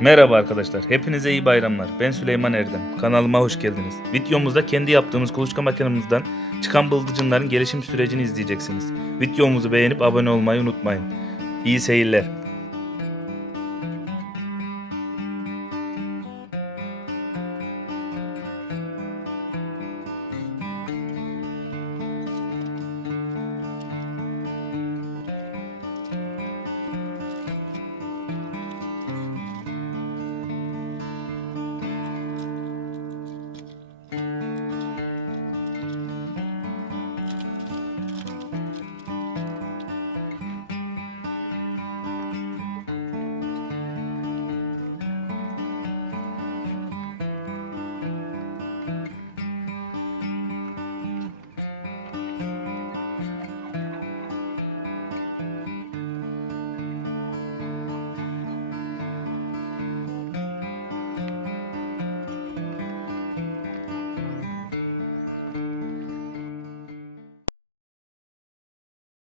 Merhaba arkadaşlar, hepinize iyi bayramlar. Ben Süleyman Erdem. Kanalıma hoş geldiniz. Videomuzda kendi yaptığımız kuluçka makinemizden çıkan bıldırcınların gelişim sürecini izleyeceksiniz. Videomuzu beğenip abone olmayı unutmayın. İyi seyirler.